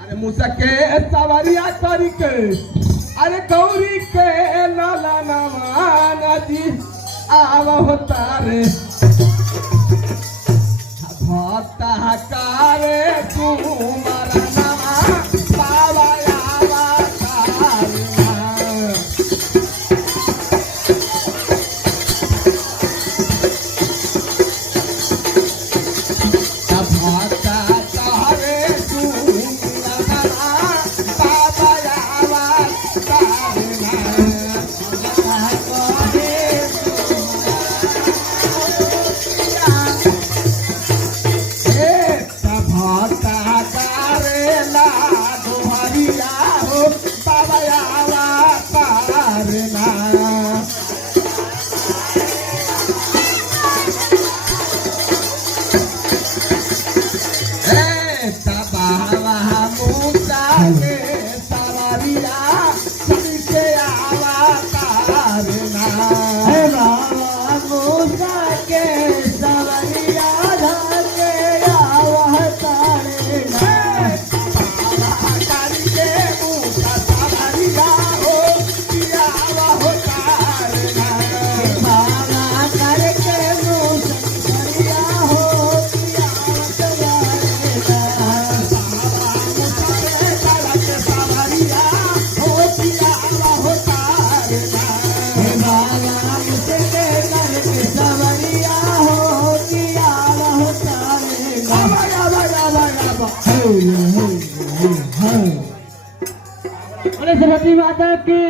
अरे मुसके सवरिया करके अरे गौरी के लाला नवाना जी आव होता रे भक्ता कारे तुम्हारा नामा बाबा आवा तारना भक्ता कारे तुम्हारा बाबा आवा तारना सरस्वती माता की